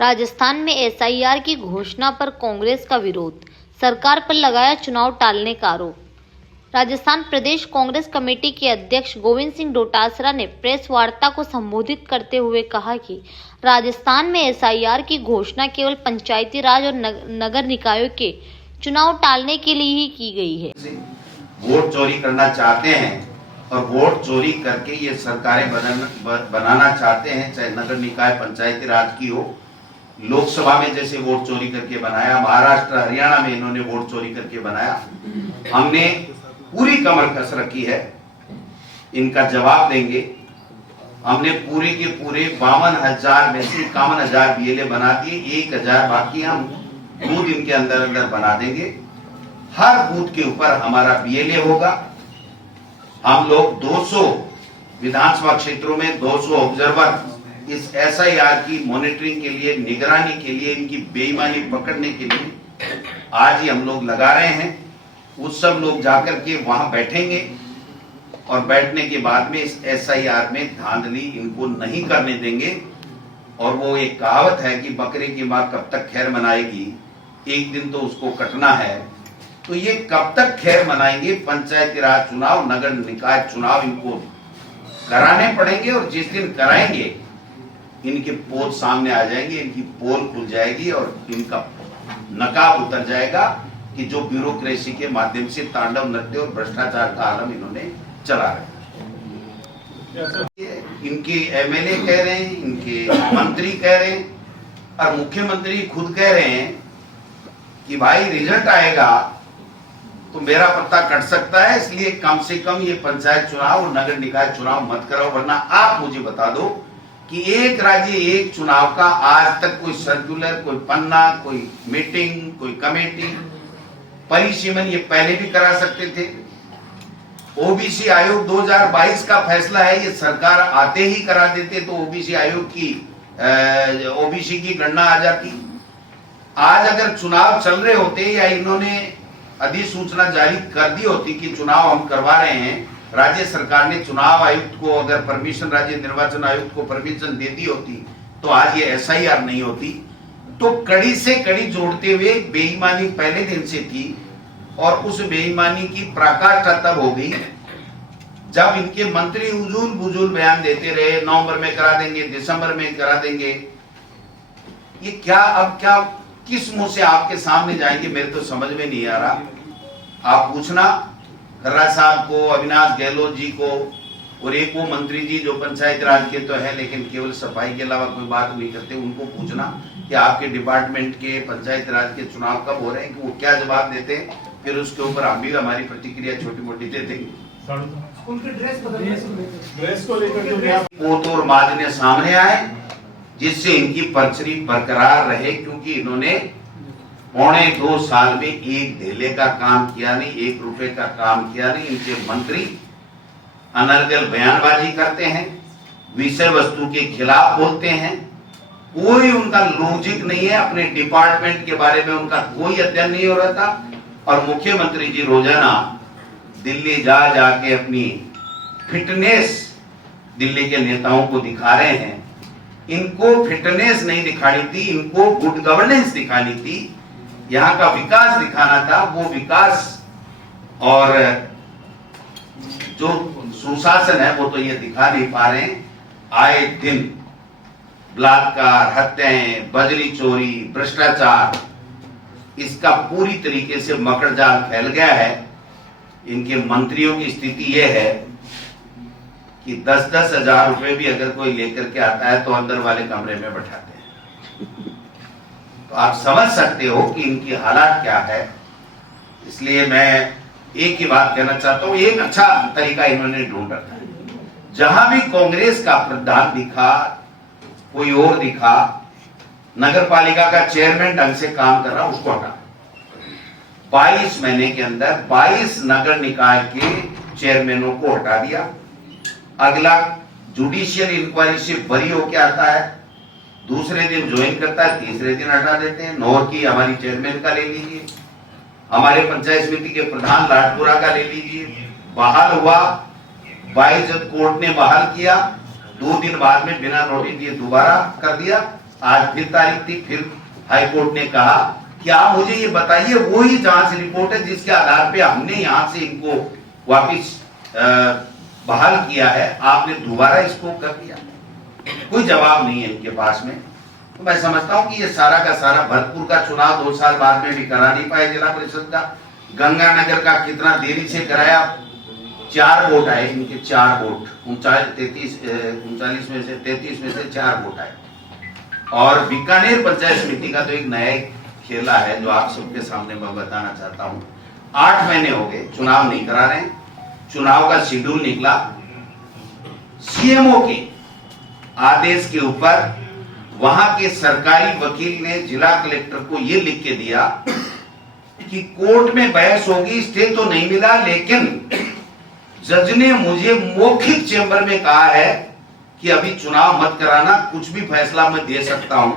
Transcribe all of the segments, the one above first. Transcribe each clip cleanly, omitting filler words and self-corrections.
राजस्थान में एसआईआर की घोषणा पर कांग्रेस का विरोध, सरकार पर लगाया चुनाव टालने का आरोप। राजस्थान प्रदेश कांग्रेस कमेटी के अध्यक्ष गोविंद सिंह डोटासरा ने प्रेस वार्ता को संबोधित करते हुए कहा कि राजस्थान में एसआईआर की घोषणा केवल पंचायती राज और नगर निकायों के चुनाव टालने के लिए ही की गई है। वोट चोरी करना चाहते हैं और वोट चोरी करके ये सरकारें बनाना चाहते हैं, चाहे नगर निकाय पंचायती राज की हो। लोकसभा में जैसे वोट चोरी करके बनाया, महाराष्ट्र हरियाणा में इन्होंने वोट चोरी करके बनाया। हमने पूरी कमर कस रखी है, इनका जवाब देंगे। हमने पूरे के पूरे 52,000 में से 51,000 बीएलए बना दिए, 1,000 बाकी हम 2 दिन के अंदर अंदर बना देंगे। हर बूथ के ऊपर हमारा बीएलए होगा। हम लोग 200 विधानसभा क्षेत्रों में 200 ऑब्जर्वर इस एसआईआर की मॉनिटरिंग के लिए, निगरानी के लिए, इनकी बेईमानी पकड़ने के लिए आज ही हम लोग लगा रहे हैं। वो सब लोग जाकर के वहां बैठेंगे और बैठने के बाद में इस एसआईआर में धांधली इनको नहीं करने देंगे। और वो एक कहावत है कि बकरे की मां कब तक खैर मनाएगी, एक दिन तो उसको कटना है। तो ये कब तक खैर मनाएंगे? पंचायती राज चुनाव, नगर निकाय चुनाव इनको कराने पड़ेंगे और जिस दिन कराएंगे इनके पोल सामने आ जाएंगे, इनकी पोल खुल जाएगी और इनका नकाब उतर जाएगा कि जो ब्यूरोक्रेसी के माध्यम से तांडव नृत्य और भ्रष्टाचार का आलम इन्होंने चला रखा है। इनके एमएलए कह रहे हैं, इनके मंत्री कह रहे हैं और मुख्यमंत्री खुद कह रहे हैं कि भाई रिजल्ट आएगा तो मेरा पत्ता कट सकता है, इसलिए कम से कम ये पंचायत चुनाव और नगर निकाय चुनाव मत कराओ। वरना आप मुझे बता दो कि एक राज्य एक चुनाव का आज तक कोई सर्कुलर, कोई पन्ना, कोई मीटिंग, कोई कमेटी, परिसीमन ये पहले भी करा सकते थे। ओबीसी आयोग 2022 का फैसला है, ये सरकार आते ही करा देते तो ओबीसी आयोग की ओबीसी की गणना आ जाती। आज अगर चुनाव चल रहे होते या इन्होंने अधिसूचना जारी कर दी होती कि चुनाव हम करवा रहे हैं, राज्य सरकार ने चुनाव आयुक्त को अगर परमिशन, राज्य निर्वाचन आयुक्त को परमिशन दे दी होती तो आज ये एसआईआर नहीं होती। तो कड़ी से कड़ी जोड़ते हुए बेईमानी पहले दिन से थी और उस बेईमानी की पराकाष्ठा तब हो गई जब इनके मंत्री उजूल बुजूल बयान देते रहे, नवंबर में करा देंगे, दिसंबर में करा देंगे। ये क्या अब क्या किस मुंह से आपके सामने जाएंगे, मेरे तो समझ में नहीं आ रहा। आप पूछना खर्रा साहब को, अविनाश गहलोत जी को और एक वो मंत्री जी जो पंचायत राज के तो है लेकिन केवल सफाई के अलावा कोई बात नहीं करते, उनको पूछना कि आपके डिपार्टमेंट के पंचायत राज के चुनाव कब हो रहे हैं, कि वो क्या जवाब देते हैं। फिर उसके ऊपर हम भी हमारी प्रतिक्रिया छोटी मोटी दे देंगे। उनकी ड्रेस को लेकर पोत और मादने सामने आए जिससे इनकी पर्चरी बरकरार रहे, क्योंकि इन्होंने 2.25 साल में एक धेले का काम किया नहीं, 1 रुपए का काम किया नहीं। इनके मंत्री अनर्गल बयानबाजी करते हैं, विषय वस्तु के खिलाफ बोलते हैं, कोई उनका लॉजिक नहीं है, अपने डिपार्टमेंट के बारे में उनका कोई अध्ययन नहीं हो रहा था। और मुख्यमंत्री जी रोजाना दिल्ली जा जाके अपनी फिटनेस दिल्ली के नेताओं को दिखा रहे हैं। इनको फिटनेस नहीं दिखानी थी, इनको गुड गवर्नेंस दिखानी थी, यहाँ का विकास दिखाना था। वो विकास और जो सुशासन है वो तो ये दिखा नहीं पा रहे हैं। आए दिन बलात्कार, हत्याएं, बजरी चोरी, भ्रष्टाचार, इसका पूरी तरीके से मकड़जाल फैल गया है। इनके मंत्रियों की स्थिति यह है कि 10-10 हजार रुपए भी अगर कोई लेकर के आता है तो अंदर वाले कमरे में बैठाते हैं। तो आप समझ सकते हो कि इनकी हालात क्या है। इसलिए मैं एक ही बात कहना चाहता हूं, एक अच्छा तरीका इन्होंने ढूंढ रखा है। जहां भी कांग्रेस का प्रधान दिखा, कोई और दिखा, नगर पालिका का चेयरमैन ढंग से काम कर रहा, उसको हटा। 22 महीने के अंदर 22 नगर निकाय के चेयरमैनों को हटा दिया। अगला जुडिशियल इंक्वायरी से बरी होके आता है, दूसरे दिन ज्वाइन करता है, तीसरे दिन हटा देते हैं। नौर की हमारी चेयरमैन का ले लीजिए, हमारे पंचायत समिति के प्रधान लाडपुरा का ले लीजिए, बहाल हुआ, 22 कोर्ट ने बहाल किया, 2 दिन बाद में बिना नोटिस दिए दोबारा कर दिया। आज फिर तारीख थी, फिर हाई कोर्ट ने कहा कि आप मुझे ये बताइए वही जांच रिपोर्ट है जिसके आधार पे हमने यहां से इनको वापिस बहाल किया है, आपने दोबारा इसको कर दिया। कोई जवाब नहीं है इनके पास में। तो मैं समझता हूं कि ये सारा का सारा भरतपुर का चुनाव 2 साल बाद में भी करा नहीं पाए जिला परिषद का। गंगानगर का कितना देरी से कराया, 4 वोट आए इनके, 4 वोट 39 में से 33 में से 4 वोट आए। और बीकानेर पंचायत समिति का तो एक नया खेला है जो आप सबके सामने मैं बताना चाहता हूं। 8 महीने हो गए चुनाव नहीं करा रहे। चुनाव का शेड्यूल निकला, सीएमओ के आदेश के ऊपर वहां के सरकारी वकील ने जिला कलेक्टर को यह लिख के दिया कि कोर्ट में बहस होगी, स्टे तो नहीं मिला, लेकिन जज ने मुझे मौखिक चेंबर में कहा है कि अभी चुनाव मत कराना, कुछ भी फैसला मैं दे सकता हूं।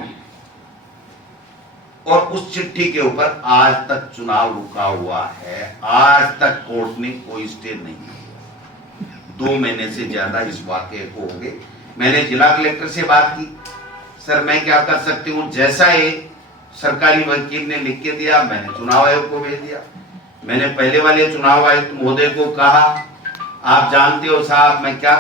और उस चिट्ठी के ऊपर आज तक चुनाव रुका हुआ है। आज तक कोर्ट ने कोई स्टे नहीं दिया। 2 महीने से ज्यादा इस वाकये को हो गए। मैंने जिला कलेक्टर से बात की, सर मैं क्या कर सकती हूँ, जैसा ये सरकारी वकील ने लिख के दिया मैंने चुनाव आयोग को भेज दिया। मैंने पहले वाले चुनाव आयुक्त महोदय को कहा, आप जानते हो साहब मैं क्या